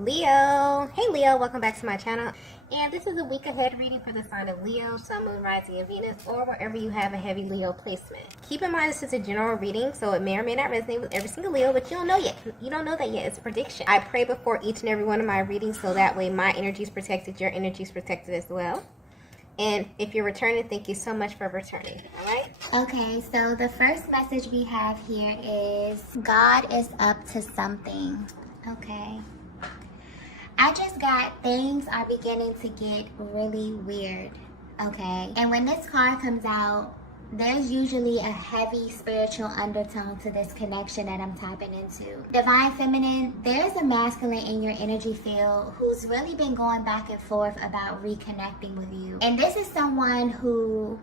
Leo. Hey Leo, welcome back to my channel. And this is a week ahead reading for the sign of Leo, Sun, Moon, Rising, and Venus, or wherever you have a heavy Leo placement. Keep in mind this is a general reading, so it may or may not resonate with every single Leo, but you don't know yet. You don't know that yet. It's a prediction. I pray before each and every one of my readings, so that way my energy is protected, your energy is protected as well. And if you're returning, thank you so much for returning. All right? Okay, so the first message we have here is God is up to something. Okay. I just got things are beginning to get really weird. Okay. And when this card comes out, there's usually a heavy spiritual undertone to this connection that I'm tapping into. Divine Feminine, there's a masculine in your energy field who's really been going back and forth about reconnecting with you. And this is someone who,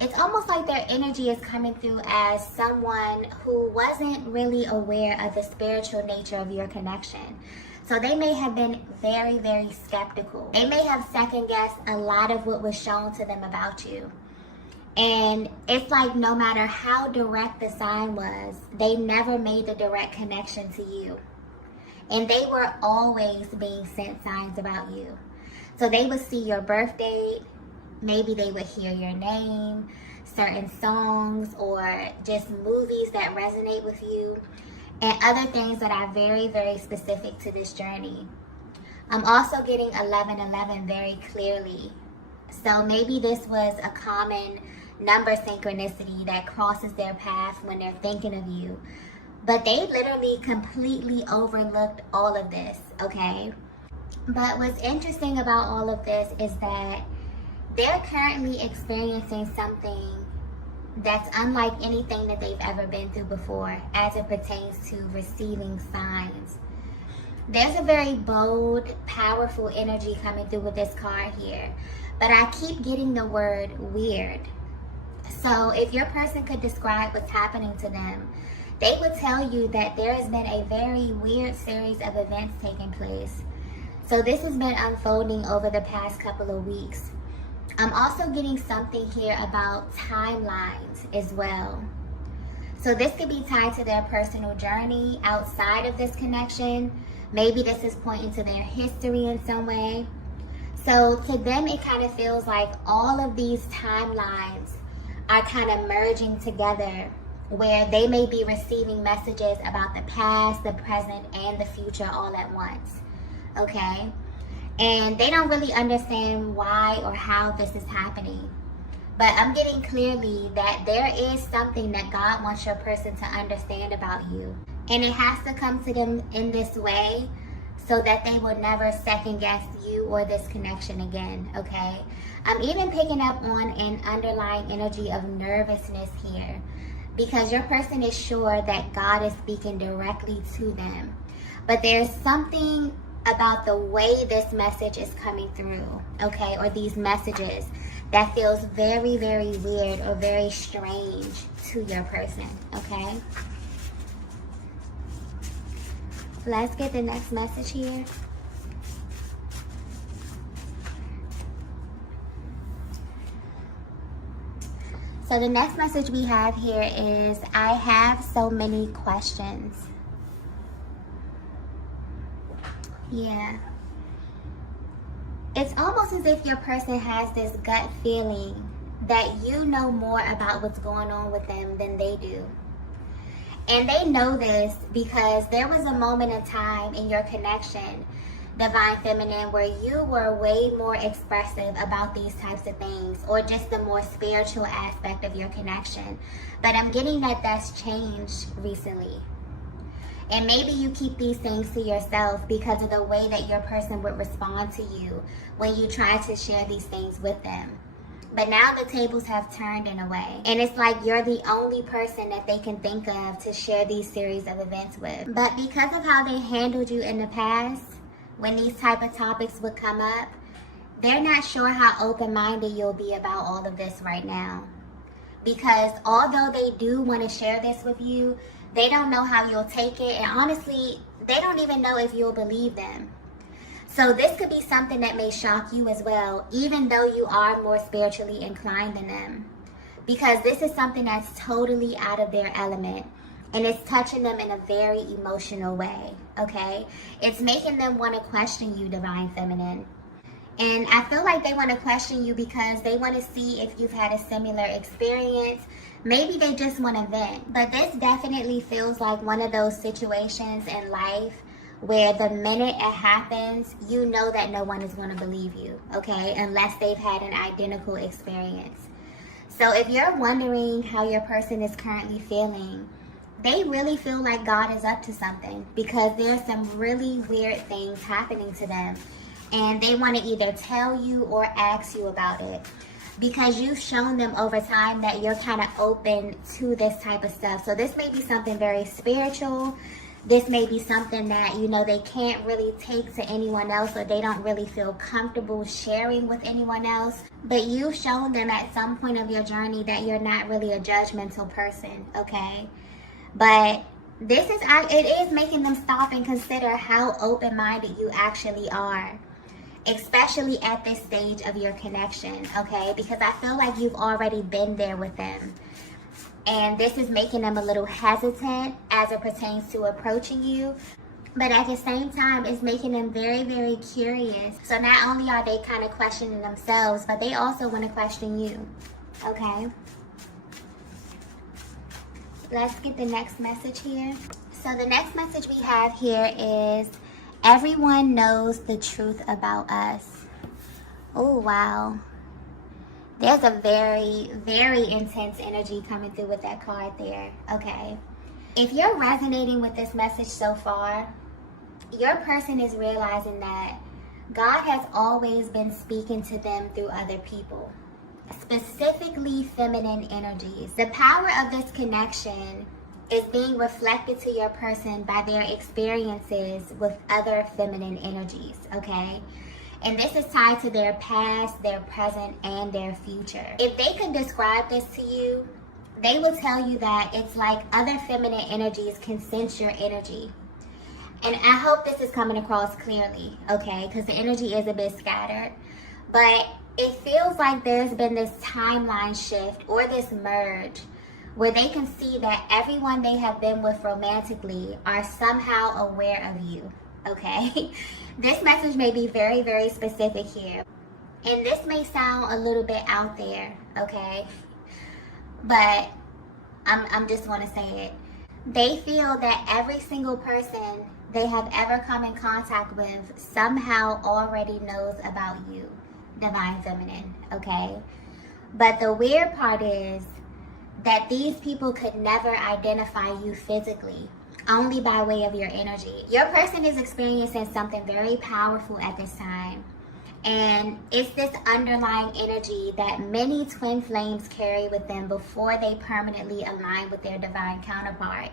it's almost like their energy is coming through as someone who wasn't really aware of the spiritual nature of your connection. So they may have been very, very skeptical. They may have second guessed a lot of what was shown to them about you. And it's like no matter how direct the sign was, they never made the direct connection to you. And they were always being sent signs about you. So they would see your birth date, maybe they would hear your name, certain songs, or just movies that resonate with you, and other things that are very, very specific to this journey. I'm also getting 1111 very clearly. So maybe this was a common number synchronicity that crosses their path when they're thinking of you. But they literally completely overlooked all of this, okay? But what's interesting about all of this is that they're currently experiencing something that's unlike anything that they've ever been through before as it pertains to receiving signs. There's a very bold, powerful energy coming through with this card here, but I keep getting the word weird. So if your person could describe what's happening to them, they would tell you that there has been a very weird series of events taking place. So this has been unfolding over the past couple of weeks. I'm also getting something here about timelines as well. So this could be tied to their personal journey outside of this connection. Maybe this is pointing to their history in some way. So to them, it kind of feels like all of these timelines are kind of merging together, where they may be receiving messages about the past, the present, and the future all at once. Okay? And they don't really understand why or how this is happening. But I'm getting clearly that there is something that God wants your person to understand about you. And it has to come to them in this way so that they will never second guess you or this connection again, okay? I'm even picking up on an underlying energy of nervousness here, because your person is sure that God is speaking directly to them. But there's something about the way this message is coming through, okay, or these messages, that feels very, very weird or very strange to your person, okay? Let's get the next message here. So the next message we have here is, I have so many questions. Yeah. It's almost as if your person has this gut feeling that you know more about what's going on with them than they do. And they know this because there was a moment in time in your connection, Divine Feminine, where you were way more expressive about these types of things, or just the more spiritual aspect of your connection. But I'm getting that that's changed recently. And maybe you keep these things to yourself because of the way that your person would respond to you when you try to share these things with them. But now the tables have turned in a way. And it's like you're the only person that they can think of to share these series of events with. But because of how they handled you in the past, when these type of topics would come up, they're not sure how open-minded you'll be about all of this right now. Because although they do want to share this with you, they don't know how you'll take it, and honestly, they don't even know if you'll believe them. So this could be something that may shock you as well, even though you are more spiritually inclined than them. Because this is something that's totally out of their element. And it's touching them in a very emotional way, okay? It's making them want to question you, Divine Feminine. And I feel like they want to question you because they want to see if you've had a similar experience. Maybe they just want to vent. But this definitely feels like one of those situations in life where the minute it happens, you know that no one is going to believe you, okay? Unless they've had an identical experience. So if you're wondering how your person is currently feeling, they really feel like God is up to something because there's some really weird things happening to them. And they want to either tell you or ask you about it because you've shown them over time that you're kind of open to this type of stuff. So this may be something very spiritual. This may be something that, you know, they can't really take to anyone else or they don't really feel comfortable sharing with anyone else. But you've shown them at some point of your journey that you're not really a judgmental person, okay? But it is making them stop and consider how open-minded you actually are, especially at this stage of your connection, okay? Because I feel like you've already been there with them. And this is making them a little hesitant as it pertains to approaching you. But at the same time, it's making them very, very curious. So not only are they kind of questioning themselves, but they also want to question you, okay? Let's get the next message here. So the next message we have here is, everyone knows the truth about us. Oh, wow. There's a very, very intense energy coming through with that card there, okay? If you're resonating with this message so far, your person is realizing that God has always been speaking to them through other people, specifically feminine energies. The power of this connection is being reflected to your person by their experiences with other feminine energies, okay? And this is tied to their past, their present, and their future. If they could describe this to you, they will tell you that it's like other feminine energies can sense your energy. And I hope this is coming across clearly, okay? Because the energy is a bit scattered. But it feels like there's been this timeline shift or this merge where they can see that everyone they have been with romantically are somehow aware of you, okay? This message may be very, very specific here. And this may sound a little bit out there, okay? But I'm just want to say it. They feel that every single person they have ever come in contact with somehow already knows about you, Divine Feminine, okay? But the weird part is that these people could never identify you physically, only by way of your energy. Your person is experiencing something very powerful at this time. And it's this underlying energy that many twin flames carry with them before they permanently align with their divine counterpart.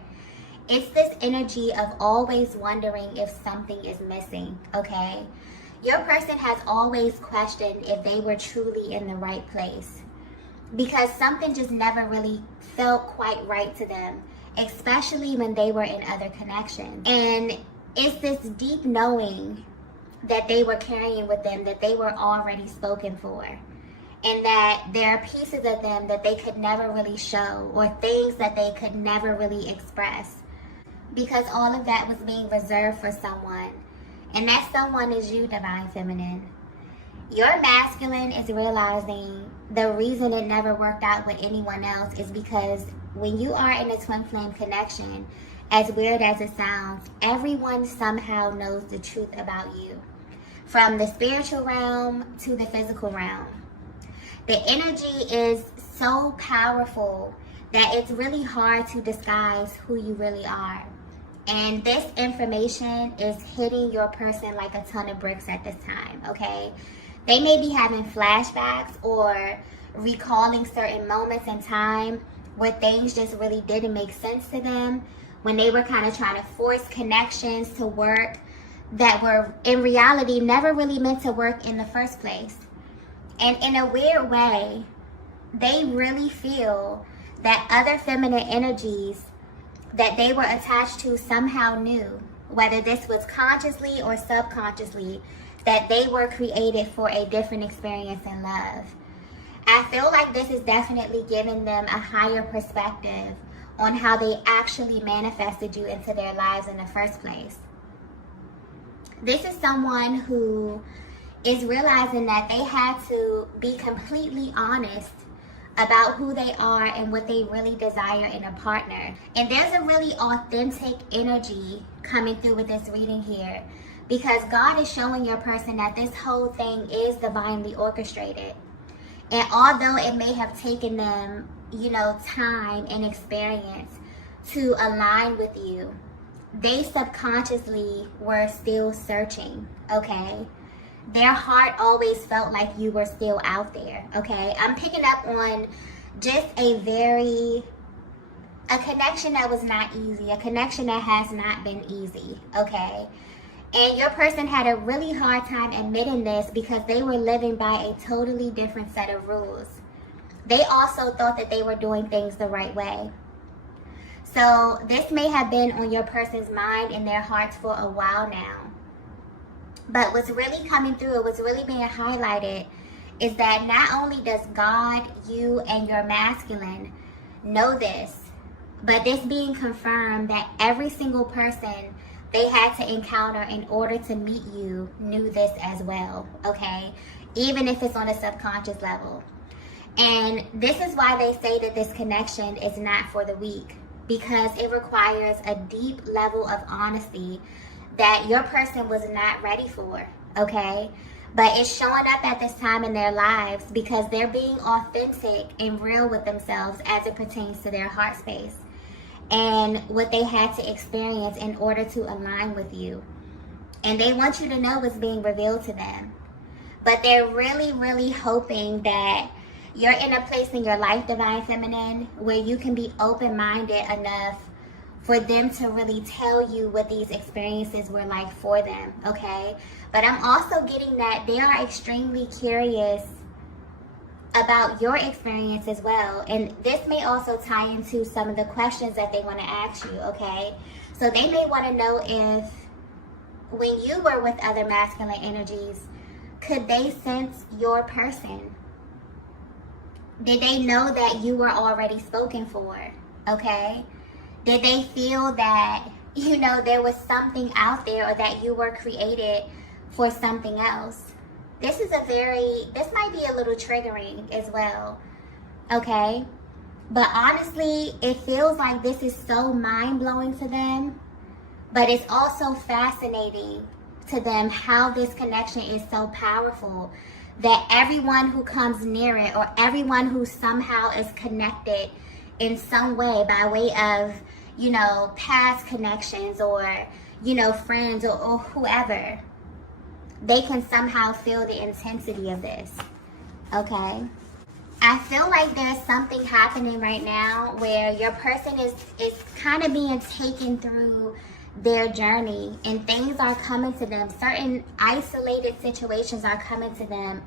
It's this energy of always wondering if something is missing, okay? Your person has always questioned if they were truly in the right place, because something just never really felt quite right to them, especially when they were in other connections. And it's this deep knowing that they were carrying with them, that they were already spoken for, and that there are pieces of them that they could never really show, or things that they could never really express, because all of that was being reserved for someone. And that someone is you, Divine Feminine. Your masculine is realizing the reason it never worked out with anyone else is because when you are in a twin flame connection, as weird as it sounds, everyone somehow knows the truth about you, from the spiritual realm to the physical realm. The energy is so powerful that it's really hard to disguise who you really are. And this information is hitting your person like a ton of bricks at this time, okay? They may be having flashbacks or recalling certain moments in time where things just really didn't make sense to them, when they were kind of trying to force connections to work that were in reality never really meant to work in the first place. And in a weird way, they really feel that other feminine energies that they were attached to somehow knew, whether this was consciously or subconsciously, that they were created for a different experience in love. I feel like this is definitely giving them a higher perspective on how they actually manifested you into their lives in the first place. This is someone who is realizing that they had to be completely honest about who they are and what they really desire in a partner. And there's a really authentic energy coming through with this reading here, because God is showing your person that this whole thing is divinely orchestrated. And although it may have taken them, time and experience to align with you, they subconsciously were still searching, okay? Their heart always felt like you were still out there, okay? I'm picking up on just a connection that was not easy, a connection that has not been easy, okay? And your person had a really hard time admitting this because they were living by a totally different set of rules. They also thought that they were doing things the right way. So this may have been on your person's mind and their hearts for a while now. But what's really coming through, what's really being highlighted, is that not only does God, you, and your masculine know this, but this being confirmed that every single person they had to encounter in order to meet you knew this as well, okay? Even if it's on a subconscious level. And this is why they say that this connection is not for the weak, because it requires a deep level of honesty that your person was not ready for, okay? But it's showing up at this time in their lives because they're being authentic and real with themselves as it pertains to their heart space and what they had to experience in order to align with you. And they want you to know what's being revealed to them. But they're really, really hoping that you're in a place in your life, Divine Feminine, where you can be open-minded enough for them to really tell you what these experiences were like for them, okay? But I'm also getting that they are extremely curious about your experience as well. And this may also tie into some of the questions that they want to ask you, okay? So they may want to know if when you were with other masculine energies, could they sense your person? Did they know that you were already spoken for, okay? Did they feel that, there was something out there or that you were created for something else? This might be a little triggering as well, okay? But honestly, it feels like this is so mind-blowing to them, but it's also fascinating to them how this connection is so powerful that everyone who comes near it or everyone who somehow is connected in some way by way of, past connections or, friends or whoever, they can somehow feel the intensity of this, okay? I feel like there's something happening right now where your person is kind of being taken through their journey and things are coming to them. Certain isolated situations are coming to them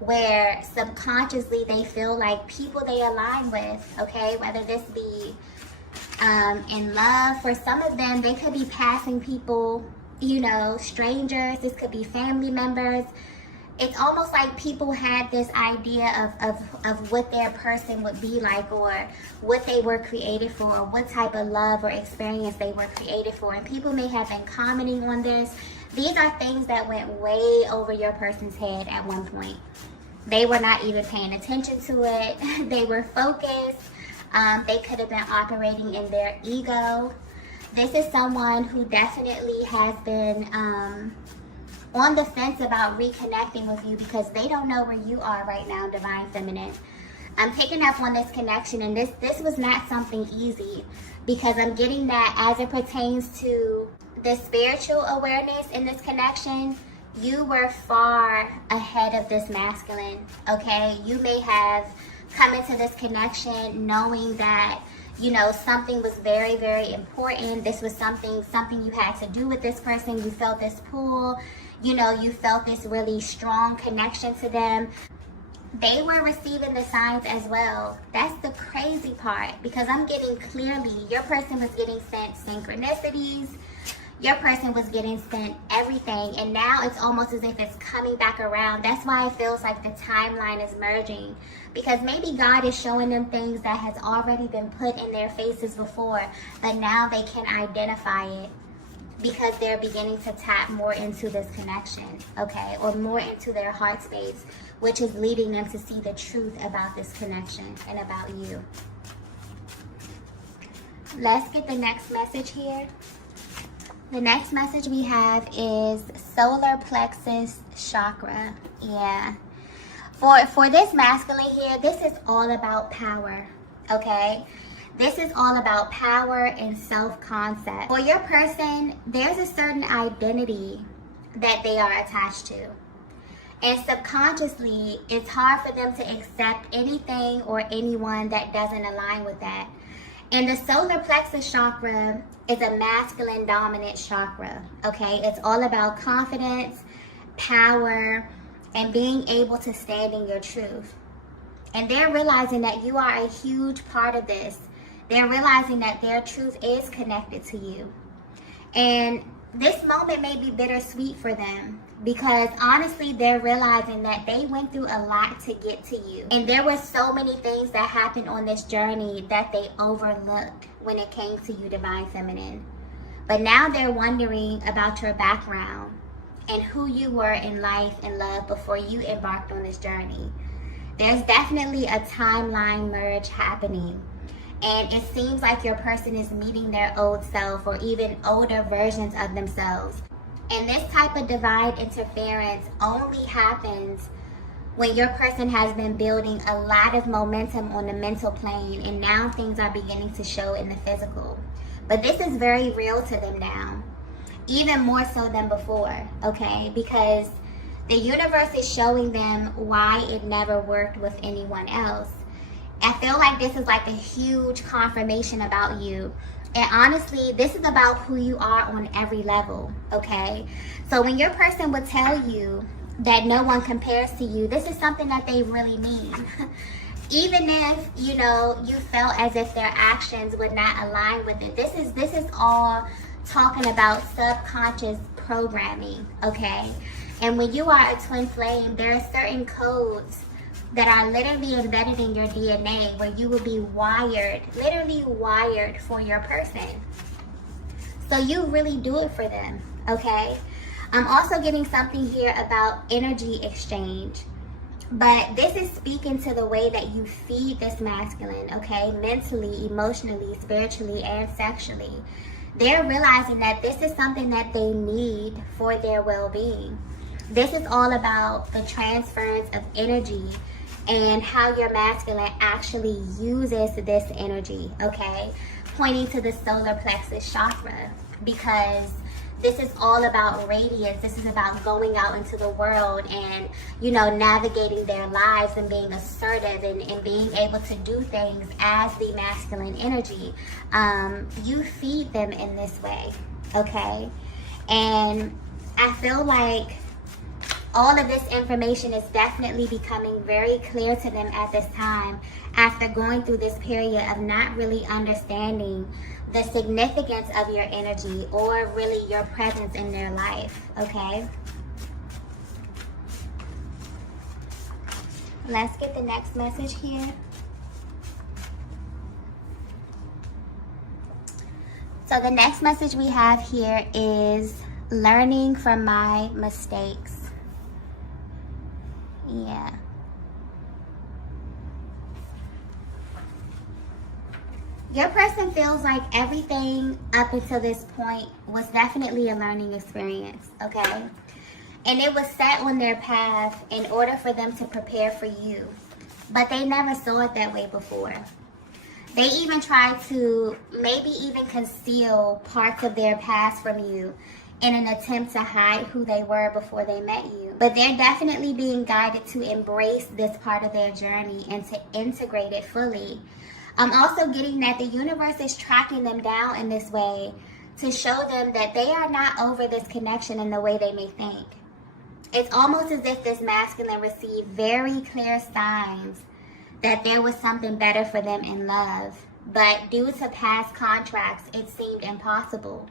where subconsciously they feel like people they align with, okay? Whether this be in love. For some of them, they could be passing people, strangers. This could be family members. It's almost like people had this idea of what their person would be like or what they were created for or what type of love or experience they were created for. And people may have been commenting on this. These are things that went way over your person's head at one point. They were not even paying attention to it. They were focused. They could have been operating in their ego. This is someone who definitely has been on the fence about reconnecting with you because they don't know where you are right now, Divine Feminine. I'm picking up on this connection, and this was not something easy because I'm getting that as it pertains to the spiritual awareness in this connection, you were far ahead of this masculine, okay? You may have come into this connection knowing that, something was very, very important. This was something you had to do with this person. You felt this pull. You felt this really strong connection to them. They were receiving the signs as well. That's the crazy part because I'm getting clearly your person was getting sent synchronicities. your person was getting sent everything, and now it's almost as if it's coming back around. That's why it feels like the timeline is merging, because maybe God is showing them things that has already been put in their faces before, but now they can identify it because they're beginning to tap more into this connection, okay, or more into their heart space, which is leading them to see the truth about this connection and about you. Let's get the next message here. The next message we have is solar plexus chakra. Yeah. For this masculine here, this is all about power, okay? This is all about power and self-concept. For your person, there's a certain identity that they are attached to. And subconsciously, it's hard for them to accept anything or anyone that doesn't align with that. And the solar plexus chakra is a masculine dominant chakra, okay? It's all about confidence, power, and being able to stand in your truth. And they're realizing that you are a huge part of this. They're realizing that their truth is connected to you. And this moment may be bittersweet for them, because honestly, they're realizing that they went through a lot to get to you. And there were so many things that happened on this journey that they overlooked when it came to you, Divine Feminine. But now they're wondering about your background and who you were in life and love before you embarked on this journey. There's definitely a timeline merge happening. And it seems like your person is meeting their old self or even older versions of themselves. And this type of divine interference only happens when your person has been building a lot of momentum on the mental plane, and now things are beginning to show in the physical. But this is very real to them now, even more so than before, okay? Because the universe is showing them why it never worked with anyone else. I feel like this is like a huge confirmation about you. And honestly, this is about who you are on every level, okay? So when your person would tell you that no one compares to you, this is something that they really mean. Even if, you know, you felt as if their actions would not align with it. This is all talking about subconscious programming, okay? And when you are a twin flame, there are certain codes that are literally embedded in your DNA where you will be wired, literally wired for your person. So you really do it for them, okay? I'm also getting something here about energy exchange. But this is speaking to the way that you feed this masculine, okay? Mentally, emotionally, spiritually, and sexually. They're realizing that this is something that they need for their well-being. This is all about the transference of energy and how your masculine actually uses this energy, okay? Pointing to the solar plexus chakra, because this is all about radiance. This is about going out into the world and, you know, navigating their lives and being assertive and being able to do things as the masculine energy. You feed them in this way, okay? And I feel like all of this information is definitely becoming very clear to them at this time, after going through this period of not really understanding the significance of your energy or really your presence in their life, okay? Let's get the next message here. So the next message we have here is learning from my mistakes. Yeah. Your person feels like everything up until this point was definitely a learning experience, okay? And it was set on their path in order for them to prepare for you. But they never saw it that way before. They even tried to maybe even conceal parts of their past from you in an attempt to hide who they were before they met you. But they're definitely being guided to embrace this part of their journey and to integrate it fully. I'm also getting that the universe is tracking them down in this way to show them that they are not over this connection in the way they may think. It's almost as if this masculine received very clear signs that there was something better for them in love, but due to past contracts, it seemed impossible.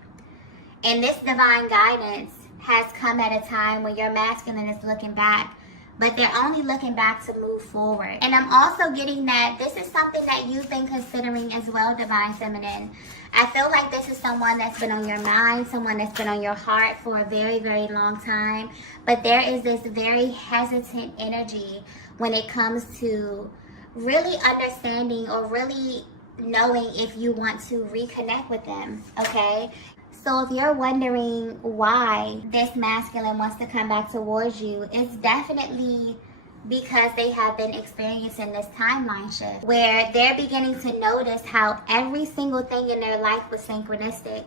And this divine guidance has come at a time when your masculine is looking back, but they're only looking back to move forward. And I'm also getting that this is something that you've been considering as well, divine feminine. I feel like this is someone that's been on your mind, someone that's been on your heart for a very, very long time. But there is this very hesitant energy when it comes to really understanding or really knowing if you want to reconnect with them, okay? So if you're wondering why this masculine wants to come back towards you, it's definitely because they have been experiencing this timeline shift where they're beginning to notice how every single thing in their life was synchronistic.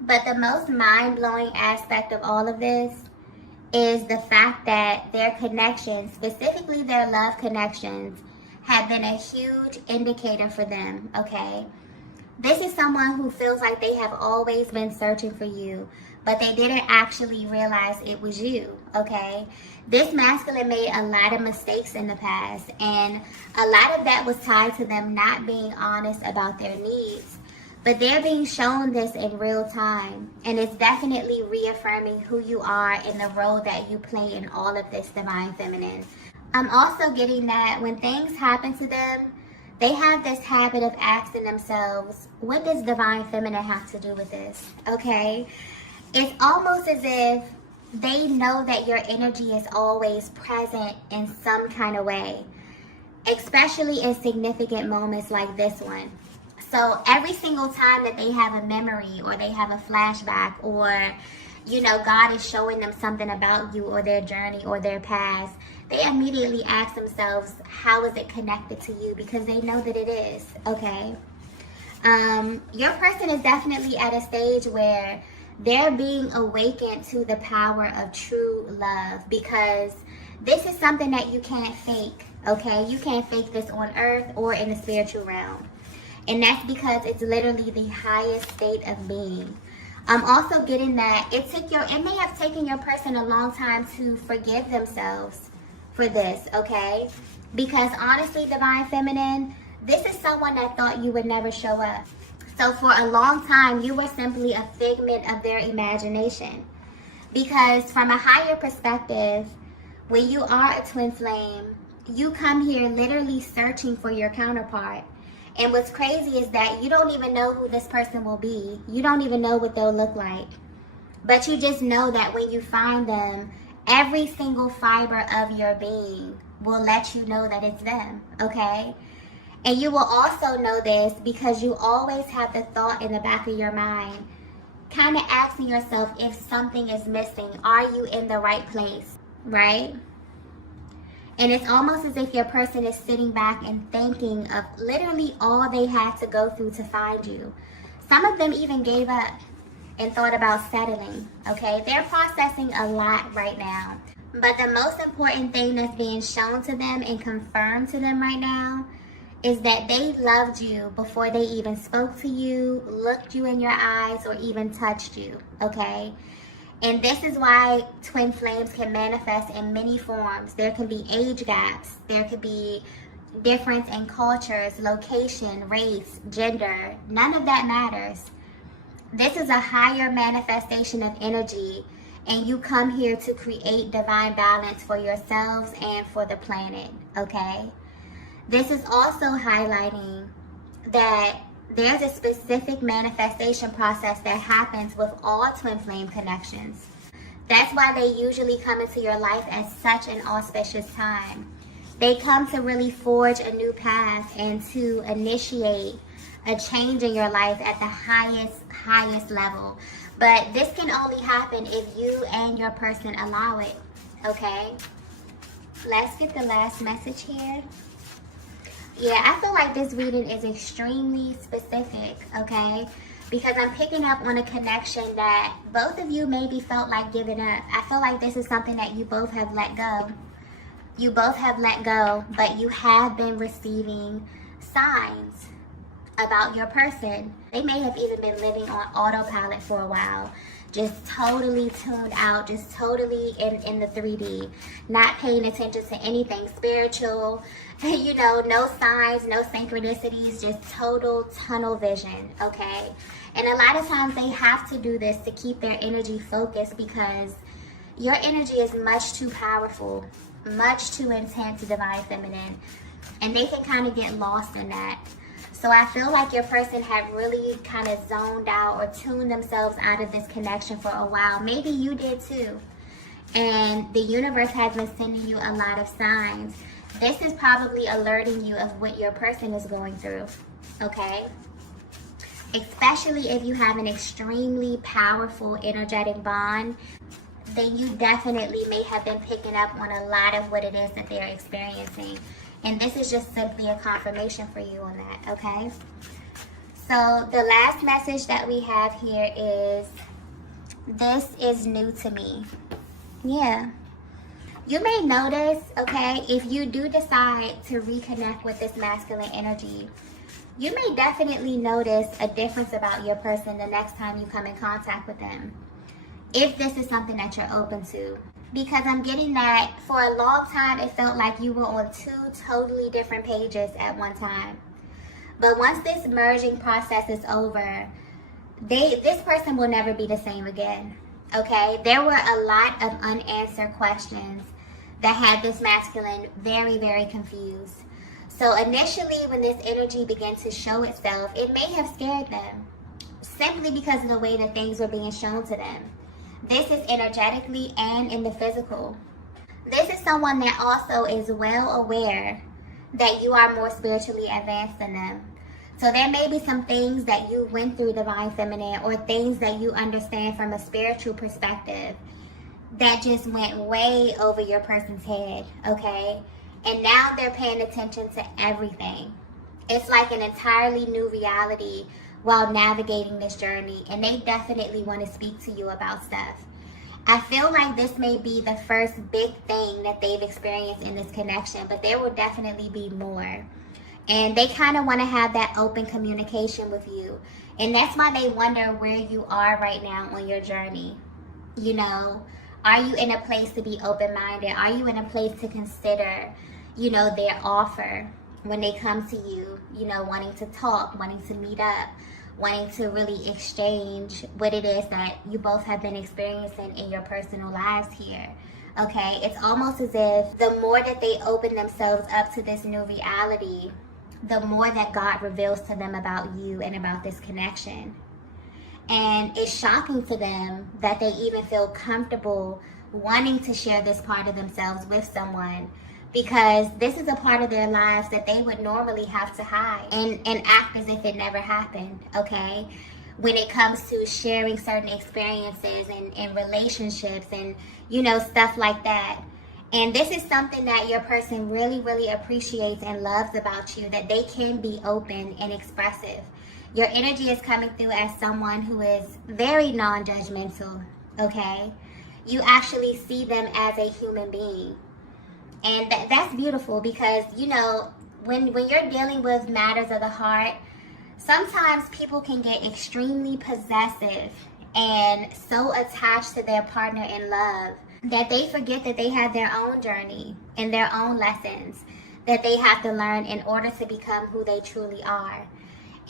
But the most mind-blowing aspect of all of this is the fact that their connections, specifically their love connections, have been a huge indicator for them, okay? This is someone who feels like they have always been searching for you, but they didn't actually realize it was you, okay? This masculine made a lot of mistakes in the past, and a lot of that was tied to them not being honest about their needs. But they're being shown this in real time, and it's definitely reaffirming who you are and the role that you play in all of this, divine feminine. I'm also getting that when things happen to them, they have this habit of asking themselves, what does divine feminine have to do with this? Okay? It's almost as if they know that your energy is always present in some kind of way, especially in significant moments like this one. So every single time that they have a memory or they have a flashback or, God is showing them something about you or their journey or their past, they immediately ask themselves, how is it connected to you? Because they know that it is, okay? Your person is definitely at a stage where they're being awakened to the power of true love, because this is something that you can't fake, okay? You can't fake this on earth or in the spiritual realm. And that's because it's literally the highest state of being. I'm also getting that it may have taken your person a long time to forgive themselves for this, okay? Because honestly, divine feminine, this is someone that thought you would never show up. So for a long time, you were simply a figment of their imagination. Because from a higher perspective, when you are a twin flame, you come here literally searching for your counterpart. And what's crazy is that you don't even know who this person will be. You don't even know what they'll look like. But you just know that when you find them, every single fiber of your being will let you know that it's them, okay? And you will also know this because you always have the thought in the back of your mind, kind of asking yourself if something is missing. Are you in the right place, right? And it's almost as if your person is sitting back and thinking of literally all they had to go through to find you. Some of them even gave up and thought about settling, okay? They're processing a lot right now. But the most important thing that's being shown to them and confirmed to them right now is that they loved you before they even spoke to you, looked you in your eyes, or even touched you, okay? And this is why twin flames can manifest in many forms. There can be age gaps. There could be difference in cultures, location, race, gender. None of that matters. This is a higher manifestation of energy, and you come here to create divine balance for yourselves and for the planet, okay? This is also highlighting that there's a specific manifestation process that happens with all twin flame connections. That's why they usually come into your life at such an auspicious time. They come to really forge a new path and to initiate a change in your life at the highest level. But this can only happen if you and your person allow it, okay? Let's get the last message here. Yeah, I feel like this reading is extremely specific, okay? Because I'm picking up on a connection that both of you maybe felt like giving up. I feel like this is something that you both have let go. You both have let go, but you have been receiving signs about your person. They may have even been living on autopilot for a while, just totally tuned out, just totally in the 3D, not paying attention to anything spiritual, no signs, no synchronicities, just total tunnel vision, okay? And a lot of times they have to do this to keep their energy focused, because your energy is much too powerful, much too intense, divine feminine, and they can kind of get lost in that. So I feel like your person had really kind of zoned out or tuned themselves out of this connection for a while. Maybe you did too. And the universe has been sending you a lot of signs. This is probably alerting you of what your person is going through, okay? Especially if you have an extremely powerful energetic bond, then you definitely may have been picking up on a lot of what it is that they're experiencing. And this is just simply a confirmation for you on that, okay? So the last message that we have here is, this is new to me. Yeah. You may notice, okay, if you do decide to reconnect with this masculine energy, you may definitely notice a difference about your person the next time you come in contact with them, if this is something that you're open to. Because I'm getting that for a long time, it felt like you were on two totally different pages at one time. But once this merging process is over, this person will never be the same again, okay? There were a lot of unanswered questions that had this masculine very, very confused. So initially, when this energy began to show itself, it may have scared them, simply because of the way that things were being shown to them. This is energetically and in the physical. This is someone that also is well aware that you are more spiritually advanced than them. So there may be some things that you went through, divine feminine, or things that you understand from a spiritual perspective that just went way over your person's head, okay? And now they're paying attention to everything. It's like an entirely new reality while navigating this journey, and they definitely want to speak to you about stuff. I feel like this may be the first big thing that they've experienced in this connection, but there will definitely be more. And they kind of want to have that open communication with you. And that's why they wonder where you are right now on your journey. You know, are you in a place to be open-minded? Are you in a place to consider, you know, their offer when they come to you, you know, wanting to talk, wanting to meet up, wanting to really exchange what it is that you both have been experiencing in your personal lives here, okay? It's almost as if the more that they open themselves up to this new reality, the more that God reveals to them about you and about this connection. And it's shocking to them that they even feel comfortable wanting to share this part of themselves with someone, because this is a part of their lives that they would normally have to hide and act as if it never happened, okay? When it comes to sharing certain experiences and relationships and, you know, stuff like that. And this is something that your person really, really appreciates and loves about you, that they can be open and expressive. Your energy is coming through as someone who is very non-judgmental, okay? You actually see them as a human being. And that's beautiful, because, you know, when you're dealing with matters of the heart, sometimes people can get extremely possessive and so attached to their partner in love that they forget that they have their own journey and their own lessons that they have to learn in order to become who they truly are.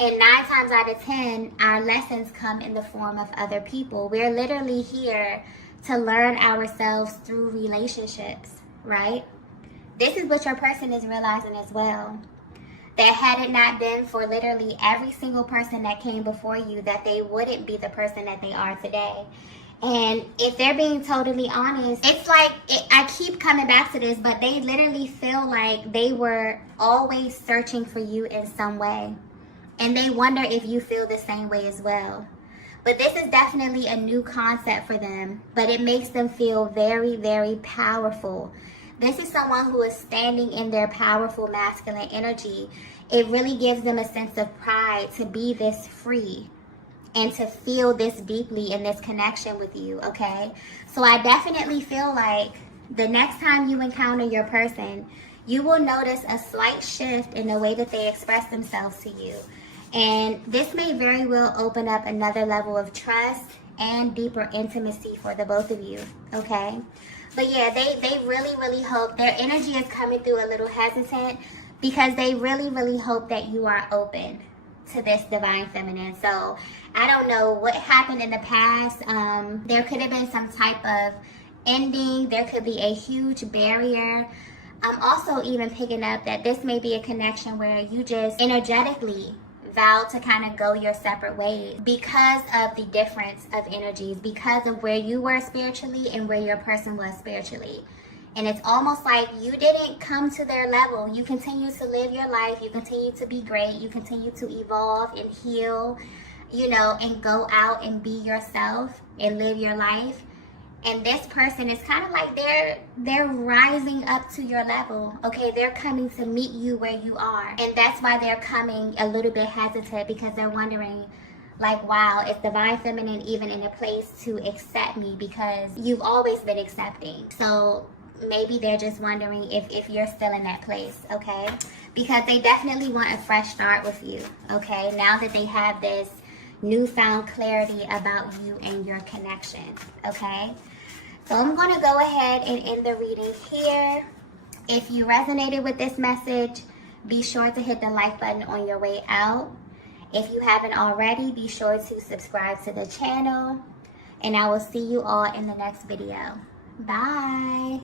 And 9 times out of 10, our lessons come in the form of other people. We're literally here to learn ourselves through relationships, right? This is what your person is realizing as well. That had it not been for literally every single person that came before you, that they wouldn't be the person that they are today. And if they're being totally honest, it's like, I keep coming back to this, but they literally feel like they were always searching for you in some way. And they wonder if you feel the same way as well. But this is definitely a new concept for them, but it makes them feel very, very powerful. This is someone who is standing in their powerful masculine energy. It really gives them a sense of pride to be this free and to feel this deeply in this connection with you, okay? So I definitely feel like the next time you encounter your person, you will notice a slight shift in the way that they express themselves to you. And this may very well open up another level of trust and deeper intimacy for the both of you, okay? But yeah, they really, really hope, their energy is coming through a little hesitant, because they really, really hope that you are open, to this divine feminine. So I don't know what happened in the past. There could have been some type of ending. There could be a huge barrier. I'm also even picking up that this may be a connection where you just energetically vow to kind of go your separate ways because of the difference of energies, because of where you were spiritually and where your person was spiritually. And it's almost like you didn't come to their level. You continue to live your life. You continue to be great. You continue to evolve and heal, you know, and go out and be yourself and live your life. And this person is kind of like they're rising up to your level. Okay, they're coming to meet you where you are. And that's why they're coming a little bit hesitant, because they're wondering, like, wow, is divine feminine even in a place to accept me? Because you've always been accepting. So maybe they're just wondering if you're still in that place, okay? Because they definitely want a fresh start with you, okay? Now that they have this newfound clarity about you and your connection, okay? So I'm going to go ahead and end the reading here. If you resonated with this message, be sure to hit the like button on your way out. If you haven't already, be sure to subscribe to the channel. And I will see you all in the next video. Bye.